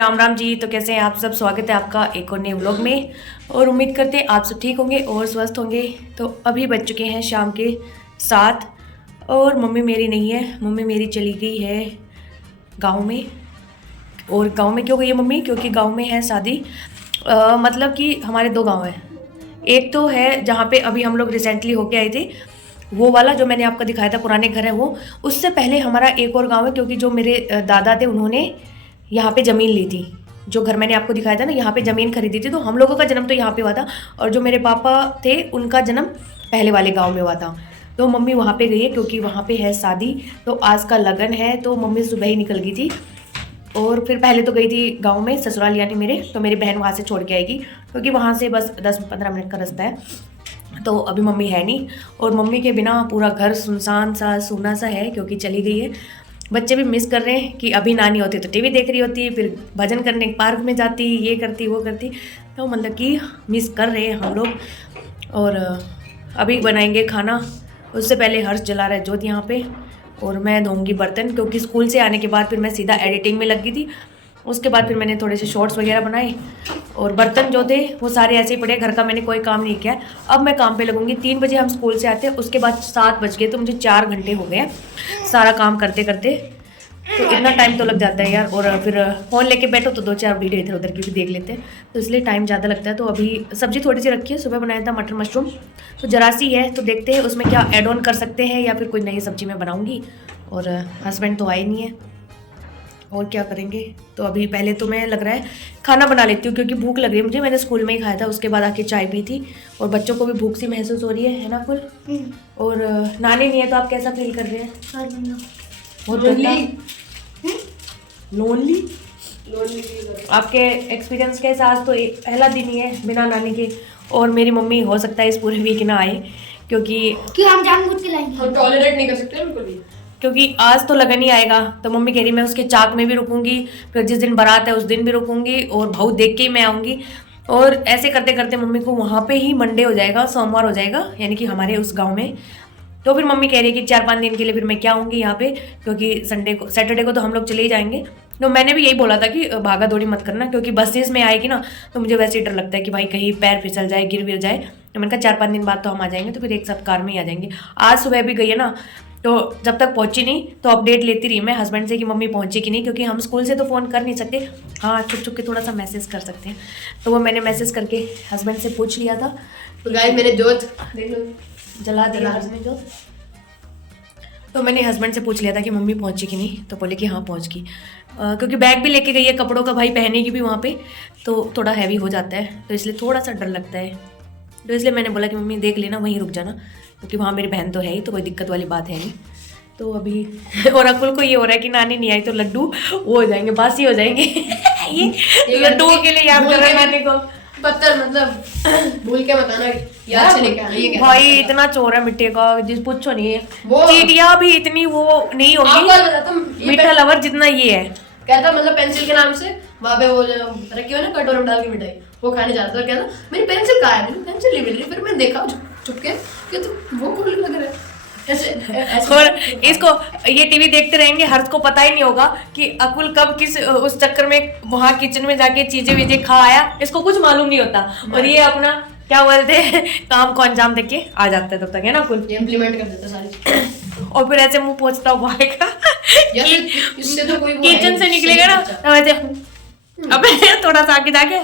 राम राम जी। तो कैसे हैं आप सब? स्वागत है आपका एक और नए व्लॉग में और उम्मीद करते हैं आप सब ठीक होंगे और स्वस्थ होंगे। तो अभी बज चुके हैं शाम के 7 और मम्मी मेरी नहीं है। मम्मी मेरी चली गई है गांव में। और गांव में क्यों गई है मम्मी? क्योंकि गांव में है शादी। मतलब कि हमारे 2 गांव हैं। एक तो है जहाँ पे अभी हम लोग रिसेंटली होके आए थे, वो वाला जो मैंने आपको दिखाया था पुराने घर है वो। उससे पहले हमारा एक और गांव है, क्योंकि जो मेरे दादा थे उन्होंने यहाँ पे ज़मीन ली थी। जो घर मैंने आपको दिखाया था ना, यहाँ पे ज़मीन खरीदी थी। तो हम लोगों का जन्म तो यहाँ पे हुआ था और जो मेरे पापा थे उनका जन्म पहले वाले गांव में हुआ था। तो मम्मी वहाँ पे गई है क्योंकि वहाँ पे है शादी। तो आज का लगन है तो मम्मी सुबह ही निकल गई थी। और फिर पहले तो गई थी गांव में ससुराल यानी मेरे, तो मेरी बहन वहाँ से छोड़ के आएगी क्योंकि वहाँ से बस 10-15 मिनट का रास्ता है। तो अभी मम्मी है नहीं और मम्मी के बिना पूरा घर सुनसान सा सूना सा है क्योंकि चली गई है। बच्चे भी मिस कर रहे हैं कि अभी नानी होती तो टीवी देख रही होती, फिर भजन करने पार्क में जाती, ये करती वो करती। तो मतलब कि मिस कर रहे हैं हम लोग। और अभी बनाएंगे खाना। उससे पहले हर्ष जला रहा है जोत यहाँ पे और मैं धोऊंगी बर्तन, क्योंकि स्कूल से आने के बाद फिर मैं सीधा एडिटिंग में लग गई थी। उसके बाद फिर मैंने थोड़े से शॉर्ट्स वगैरह बनाए और बर्तन जो थे वो सारे ऐसे ही पड़े। घर का मैंने कोई काम नहीं किया। अब मैं काम पे लगूंगी। 3 बजे हम स्कूल से आते हैं, उसके बाद 7 बज गए, तो मुझे 4 घंटे हो गए सारा काम करते करते। तो इतना टाइम तो लग जाता है यार। और फिर फ़ोन लेके बैठो तो 2-4 वीडियो इधर उधर की भी देख लेते हैं, तो इसलिए टाइम ज़्यादा लगता है। तो अभी सब्जी थोड़ी सी रखी है, सुबह बनाया था मटर मशरूम, तो जरा सी है, तो देखते हैं उसमें क्या ऐड ऑन कर सकते हैं या फिर कोई नई सब्जी मैं बनाऊँगी। और हस्बैंड तो आए नहीं है और क्या करेंगे। तो अभी पहले तो मैं लग रहा है खाना बना लेती हूँ क्योंकि भूख लग रही है मुझे। मैंने स्कूल में ही खाया था, उसके बाद आके चाय पी थी और बच्चों को भी भूख सी महसूस हो रही है ना फुल। और नानी नहीं है तो आप कैसा फील कर रहे हैं? बहुत लोनली। आपके एक्सपीरियंस कैसा? आज तो पहला दिन ही है बिना नानी के। और मेरी मम्मी हो सकता है इस पूरे वीक ना आए क्योंकि हम जानबूझ के लाएंगे, हम टॉलरेट नहीं कर सकते बिल्कुल भी। क्योंकि आज तो लगन ही आएगा। तो मम्मी कह रही मैं उसके चाक में भी रुकूंगी, फिर जिस दिन बारात है उस दिन भी रुकूंगी और भाऊ देख के ही मैं आऊँगी। और ऐसे करते करते मम्मी को वहाँ पे ही मंडे हो जाएगा, सोमवार हो जाएगा, यानी कि हमारे उस गांव में। तो फिर मम्मी कह रही है कि 4-5 दिन के लिए फिर मैं क्या आऊँगी यहाँ पे, क्योंकि सैटरडे को तो हम लोग चले ही जाएंगे। तो मैंने भी यही बोला था कि भागा दौड़ी मत करना, क्योंकि बसेस में आएगी ना तो मुझे वैसे ही डर लगता है कि भाई कहीं पैर फिसल जाए, गिर विर जाए। तो मैंने कहा 4-5 दिन बाद तो हम आ जाएंगे, तो फिर एक साथ कार में ही आ जाएंगे। आज सुबह भी गई है ना, तो जब तक पहुंची नहीं तो अपडेट लेती रही मैं हस्बैंड से कि मम्मी पहुंची कि नहीं, क्योंकि हम स्कूल से तो फ़ोन कर नहीं सकते। हाँ, छुप छुप के थोड़ा सा मैसेज कर सकते हैं। तो वो मैंने मैसेज करके हस्बैंड से पूछ लिया था। तो गाइस मेरे जोत देख लो, जला दिया उसने जो। तो मैंने हस्बैंड से पूछ लिया था कि मम्मी पहुंची कि नहीं, तो बोले कि हाँ पहुंच गई। क्योंकि बैग भी लेके गई है कपड़ों का, भाई पहनेगी भी वहाँ पे, तो थोड़ा हैवी हो जाता है, तो इसलिए थोड़ा सा डर लगता है। तो इसलिए मैंने बोला कि मम्मी देख लेना, वहीं रुक जाना, क्योंकि वहाँ मेरी बहन तो है ही, तो कोई दिक्कत वाली बात है नहीं। तो अभी और अकुल को ये हो रहा है कि नानी नहीं आई तो लड्डू वो हो जाएंगे, बासी हो जाएंगे। ये लड्डू के लिए याद कर रहा है नानी को। पत्थर मतलब भूल के बताना याद से लेके आना। ये क्या भाई इतना चोर है मिट्टी का, जिस पूछो नहीं है। वो चीटियां भी इतनी वो नहीं आपको होगी बताता हूँ, ये मीठा लवर जितना ये है। कहता मतलब पेंसिल के नाम से वहाँ पे वो जो रखी हुई ना कटोरे में डाल के मिठाई, वो खाने जाता है और कहता मेरी पेंसिल कहाँ है, मेरी पेंसिल नहीं मिल रही। फिर मैंने देखा चुप के कि तो वो खोलने लग रहा है ऐसे। और इसको ये टीवी देखते रहेंगे, हर्ष को पता ही नहीं होगा कि अकुल कब किस उस चक्कर में वहां किचन में जाके चीजें वीजें खा आया, इसको कुछ मालूम नहीं होता। और ये अपना क्या बोलते हैं काम को अंजाम देके आ जाता है तब तक, है ना अकुल? इम्प्लीमेंट कर देता सारी चीजें। और फिर ऐसे मुंह पोंछता हुआ आएगा इससे तो कोई किचन से निकलेगा ना तो वैसे अबे थोड़ा सा आगे जाके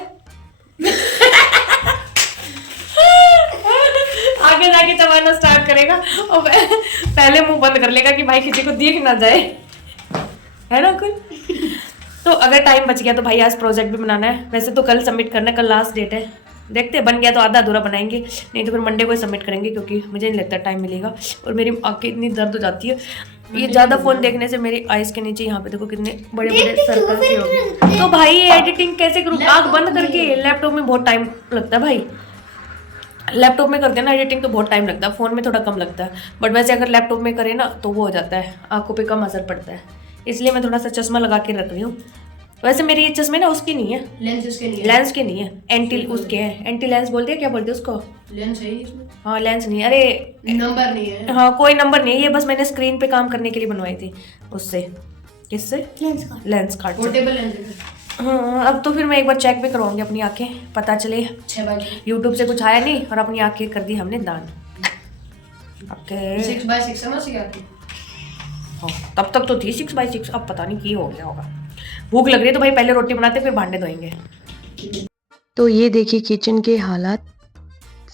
आगे जाके चबाना स्टार्ट करेगा और पहले मुंह बंद कर लेगा कि भाई किसी को दिख ना जाए, है ना कुल? तो अगर टाइम बच गया तो भाई आज प्रोजेक्ट भी बनाना है। वैसे तो कल सबमिट करना है, कल लास्ट डेट है। देखते हैं बन गया तो आधा अधूरा बनाएंगे, नहीं तो फिर मंडे को ही सबमिट करेंगे, क्योंकि मुझे नहीं लगता टाइम मिलेगा। और मेरी आंखें इतनी दर्द हो जाती है ये ज़्यादा फ़ोन देखने से। मेरी आइज़ के नीचे यहाँ पे देखो कितने बड़े बड़े सर्कल से हो गए। तो भाई एडिटिंग कैसे करूँ? आँख बंद करके। लैपटॉप में बहुत टाइम लगता है भाई, लैपटॉप में करते हैं ना एडिटिंग तो बहुत टाइम लगता है, फ़ोन में थोड़ा कम लगता है। बट वैसे अगर लैपटॉप में करें ना तो वो हो जाता है, आंखों पे कम असर पड़ता है। इसलिए मैं थोड़ा सा चश्मा लगा के रख रही हूँ। वैसे मेरे ये चश्मे ना उसकी नहीं है, लेंस के नहीं है, लेंस के नहीं है, एंटी उसके हैं। एंटी लेंस बोलते हैं, क्या बोलते हैं उसको? लेंस है इसमें। हाँ लेंस नहीं है, अरे नंबर नहीं है। हाँ कोई नंबर नहीं है, ये बस मैंने स्क्रीन पे काम करने के लिए बनवाई थी उससे। किससे? Lens card. लेंस कार्ड से। पोर्टेबल लेंस है। हाँ, अब तो फिर मैं एक बार चेक भी करवाऊंगी अपनी आंखें, पता चले 6 बाई यूट्यूब से कुछ आया नहीं और अपनी आंखें कर दी हमने दान। ओके 6x6 समझ गया आपको? हाँ, तब तक तो थी 6x6, अब पता नहीं की हो गया होगा। भूख लग रही है तो भाई पहले रोटी बनाते फिर भांडे धोएंगे। तो ये देखिए किचन के हालात,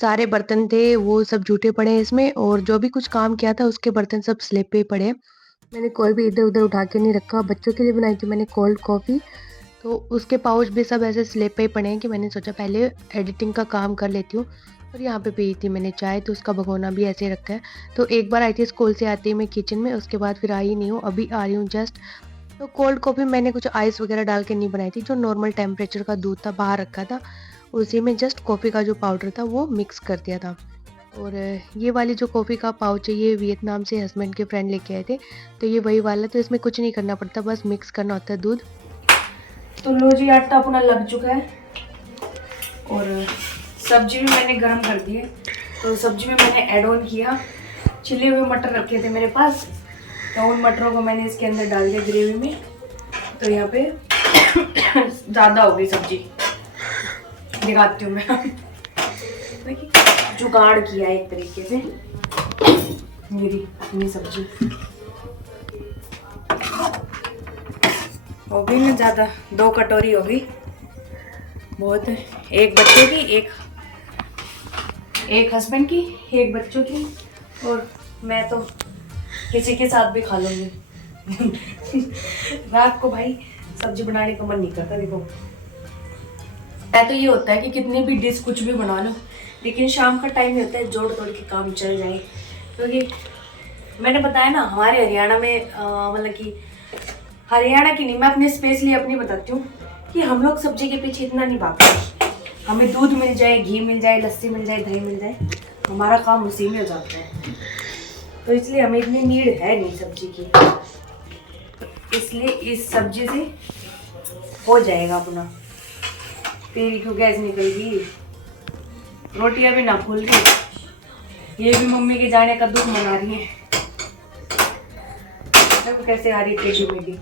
सारे बर्तन थे वो सब जूठे पड़े हैं इसमें, और जो भी कुछ काम किया था उसके बर्तन सब स्लैब पे पड़े हैं। मैंने कोई भी इधर उधर उठा के नहीं रखा। बच्चों के लिए बनाई थी मैंने कोल्ड कॉफ़ी, तो उसके पाउच भी सब ऐसे स्लैब पे ही पड़े हैं कि मैंने सोचा पहले एडिटिंग का काम कर लेती हूँ। और यहाँ पे पी थी मैंने चाय, तो उसका भगोना भी ऐसे रखा है। तो एक बार आई थी स्कूल से आती मैं किचन में, उसके बाद फिर आई नहीं हूँ, अभी आ रही हूँ जस्ट। तो कोल्ड कॉफ़ी मैंने कुछ आइस वगैरह डाल के नहीं बनाई थी, जो नॉर्मल टेम्परेचर का दूध था बाहर रखा था, उसी में जस्ट कॉफ़ी का जो पाउडर था वो मिक्स कर दिया था। और ये वाली जो कॉफ़ी का पाउच है ये वियतनाम से हस्बैंड के फ्रेंड लेके आए थे, तो ये वही वाला, तो इसमें कुछ नहीं करना पड़ता, बस मिक्स करना होता है दूध। तो लो जी आटा अपना लग चुका है और सब्जी भी मैंने गर्म कर दी है। तो सब्जी में मैंने ऐड ऑन किया, छिले हुए मटर रखे थे मेरे पास, तो उन मटरों को मैंने इसके अंदर डाल दिया ग्रेवी में। तो यहाँ पे ज़्यादा हो गई सब्जी, दिखाती हूँ मैं। देखिए जुगाड़ किया एक तरीके से मेरी अपनी सब्जी हो गई ना ज़्यादा, 2 कटोरी हो गई, बहुत है। एक बच्चे की, एक हस्बैंड की, एक बच्चों की, और मैं तो किसी के साथ भी खा लूँगी। रात को भाई सब्जी बनाने का मन नहीं करता। देखो मैं तो ये होता है कि कितनी भी डिश कुछ भी बना लो, लेकिन शाम का टाइम ही होता है जोड़ तोड़ के काम चल जाए। क्योंकि मैंने बताया ना हमारे हरियाणा में मतलब कि हरियाणा की नहीं, मैं अपने स्पेशली अपनी बताती हूँ कि हम लोग सब्जी के पीछे इतना नहीं भागते। हमें दूध मिल जाए, घी मिल जाए, लस्सी मिल जाए, दही मिल जाए, हमारा काम उसी में हो जाता है। तो इसलिए हमें इतनी नीड है नहीं सब्जी की, इसलिए इस सब्जी से हो जाएगा अपना। तेरी क्यों गैस निकल गई, रोटियां भी ना फूल रही, ये भी मम्मी के जाने का दुख मना रही है। देखो कैसे आ रही टेढ़ी मेढ़ी।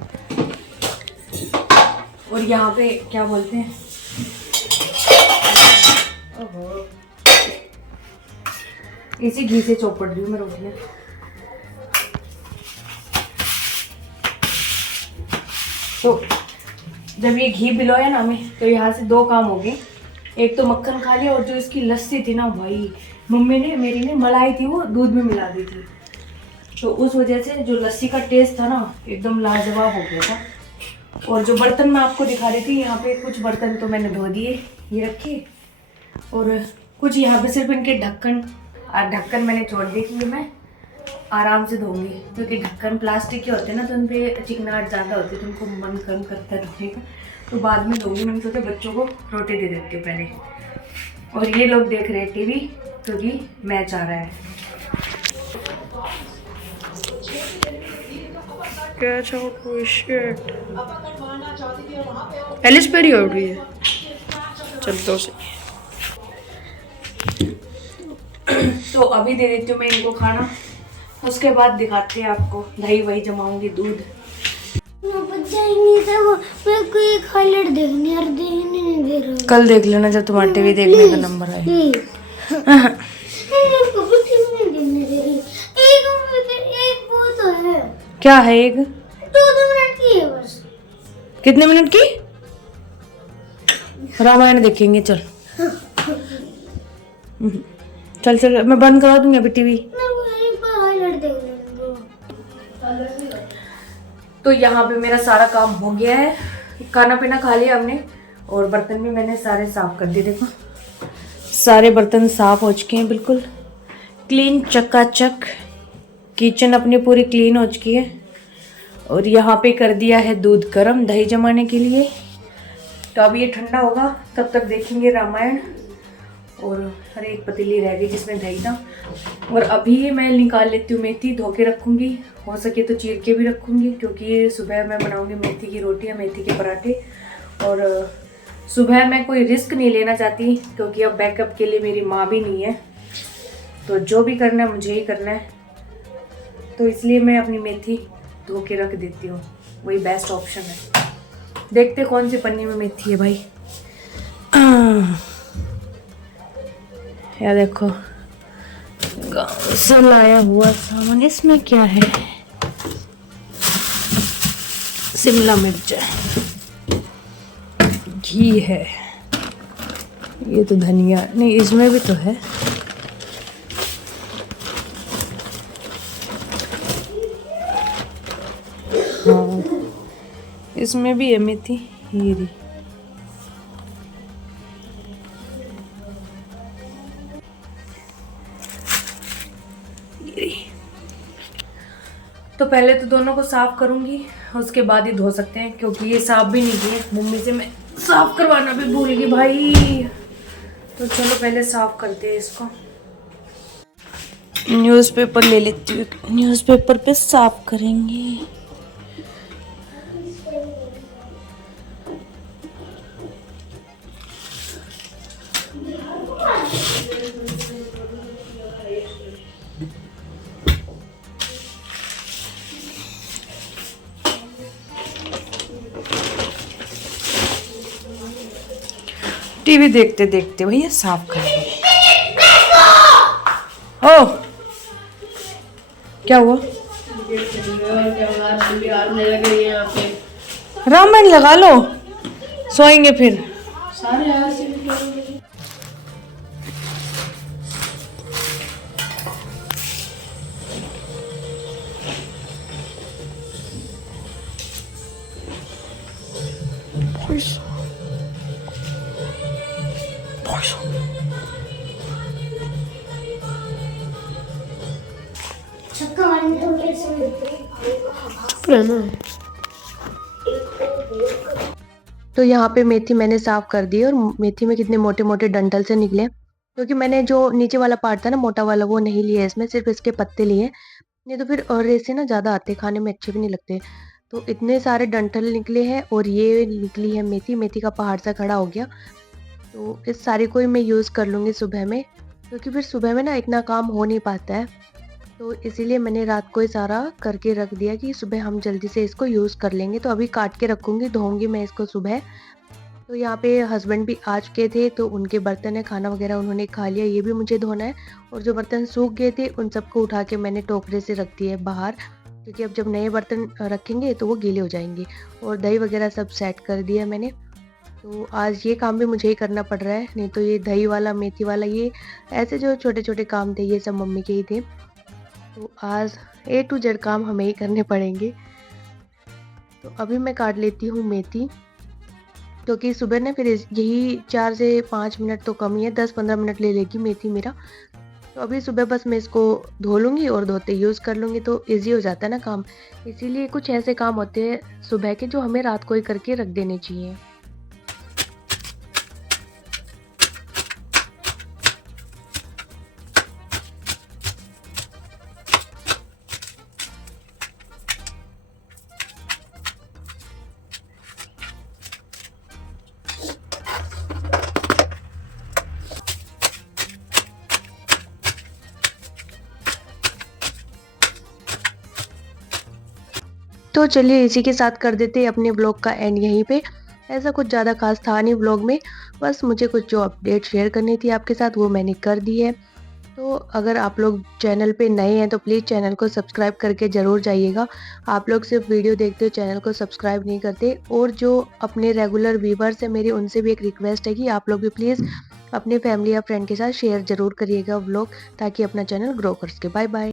और यहाँ पे क्या बोलते हैं, ओहो, इसी घी से चौपड़ रही हूँ मैं रोटियां। तो जब ये घी बिलोया ना हमें, तो यहाँ से 2 काम हो गए। एक तो मक्खन खा लिया, और जो इसकी लस्सी थी ना भाई, मम्मी ने मेरी ने मलाई थी वो दूध में मिला दी थी, तो उस वजह से जो लस्सी का टेस्ट था ना एकदम लाजवाब हो गया था। और जो बर्तन मैं आपको दिखा रही थी, यहाँ पे कुछ बर्तन तो मैंने धो दिए, ये रखे, और कुछ यहाँ पे सिर्फ इनके ढक्कन मैंने छोड़ दिए कि मैं आराम से धोंगी, क्योंकि ढक्कन प्लास्टिक के होते हैं ना, तो उन पर चिकनाहट ज़्यादा होती है, तो उनको मन कम करता है धोने का, तो बाद में धोंगी। मैंने सोचा बच्चों को रोटी दे देती हूँ पहले। और ये लोग देख रहे हैं टीवी, क्योंकि मैच आ रहा है। एलिस पेरी हो रही है, चल तो सही। तो अभी दे देती हूँ मैं इनको खाना, उसके बाद दिखाते हैं आपको। दही वही जमाऊंगी, दूध कल देख लेना जब तुम्हारा टीवी देखने का नंबर आए। क्या है एक 2 मिनट की है बस। कितने मिनट की? रामायण देखेंगे चल। चल चल मैं बंद करा दूंगी अभी टीवी। तो यहाँ पे मेरा सारा काम हो गया है, खाना पीना खा लिया हमने, और बर्तन भी मैंने सारे साफ कर दिए। देखो सारे बर्तन साफ हो चुके हैं, बिल्कुल क्लीन चकाचक। किचन अपनी पूरी क्लीन हो चुकी है। और यहाँ पे कर दिया है दूध गर्म दही जमाने के लिए। तो अब ये ठंडा होगा, तब तक देखेंगे रामायण। और हर एक पतीली रह गई जिसमें दही था। और अभी मैं निकाल लेती हूँ मेथी, धो के रखूँगी, हो सके तो चीर के भी रखूँगी, क्योंकि सुबह मैं बनाऊँगी मेथी की रोटियाँ, मेथी के पराठे। और सुबह मैं कोई रिस्क नहीं लेना चाहती, क्योंकि अब बैकअप के लिए मेरी माँ भी नहीं है, तो जो भी करना है मुझे ही करना है। तो इसलिए मैं अपनी मेथी धो के रख देती हूँ, वही बेस्ट ऑप्शन है। देखते कौन सी पन्नी में मेथी है भाई। या देखो गाँव से लाया हुआ सामान, इसमें क्या है? शिमला मिर्च है, घी है, ये तो धनिया नहीं, इसमें भी तो है। हाँ इसमें भी है मेथी, ये रही। तो पहले तो दोनों को साफ करूंगी, उसके बाद ही धो सकते हैं, क्योंकि ये साफ भी नहीं किए। मम्मी से मैं साफ करवाना भी भूल गई भाई। तो चलो पहले साफ करते हैं इसको। न्यूज़पेपर ले लेती हूँ, न्यूज़पेपर पे साफ करेंगे। टीवी देखते देखते भैया साफ करेंगे। ओ क्या हुआ? रामायण लगा लो, सोएंगे फिर। छक्का मारने तो मेरे से तो यहाँ पे मेथी मैंने साफ कर दी, और मेथी में कितने मोटे मोटे डंठल से निकले, क्योंकि मैंने जो नीचे वाला पार्ट था ना मोटा वाला, वो नहीं लिया इसमें, सिर्फ इसके पत्ते लिए। नहीं तो फिर और रेसे ना ज़्यादा आते, खाने में अच्छे भी नहीं लगते। तो इतने सारे डंठल निकले हैं, और ये निकली है मेथी। मेथी का पहाड़ सा खड़ा हो गया। तो इस सारी को ही मैं यूज़ कर लूँगी सुबह में, क्योंकि फिर सुबह में ना इतना काम हो नहीं पाता है। तो इसीलिए मैंने रात को ही सारा करके रख दिया कि सुबह हम जल्दी से इसको यूज़ कर लेंगे। तो अभी काट के रखूँगी, धोऊँगी मैं इसको सुबह। तो यहाँ पे हस्बैंड भी आ चुके थे, तो उनके बर्तन है, खाना वगैरह उन्होंने खा लिया, ये भी मुझे धोना है। और जो बर्तन सूख गए थे उन सबको उठा के मैंने टोकरे से रख दिए बाहर, क्योंकि अब जब नए बर्तन रखेंगे तो वो गीले हो जाएंगे। और दही वगैरह सब सेट कर दिया मैंने। तो आज ये काम भी मुझे ही करना पड़ रहा है, नहीं तो ये दही वाला, मेथी वाला, ये ऐसे जो छोटे छोटे काम थे ये सब मम्मी के ही थे। तो आज A to Z काम हमें ही करने पड़ेंगे। तो अभी मैं काट लेती हूँ मेथी, क्योंकि सुबह ना फिर यही 4 से 5 मिनट तो कम ही है, 10-15 मिनट ले लेगी मेथी मेरा। तो अभी सुबह बस मैं इसको धो लूँगी और धोते यूज़ कर लूँगी, तो ईजी हो जाता है ना काम। इसीलिए कुछ ऐसे काम होते हैं सुबह के जो हमें रात को ही करके रख देने चाहिए। तो चलिए इसी के साथ कर देते हैं अपने ब्लॉग का एंड यहीं पे। ऐसा कुछ ज़्यादा खास था नहीं ब्लॉग में, बस मुझे कुछ जो अपडेट शेयर करनी थी आपके साथ वो मैंने कर दी है। तो अगर आप लोग चैनल पे नए हैं तो प्लीज़ चैनल को सब्सक्राइब करके ज़रूर जाइएगा। आप लोग सिर्फ वीडियो देखते हो, चैनल को सब्सक्राइब नहीं करते। और जो अपने रेगुलर व्यूवर्स हैं मेरे, उनसे भी एक रिक्वेस्ट है कि आप लोग भी प्लीज़ अपने फैमिली या फ्रेंड के साथ शेयर ज़रूर करिएगा व्लॉग, ताकि अपना चैनल ग्रो कर सके। Bye bye.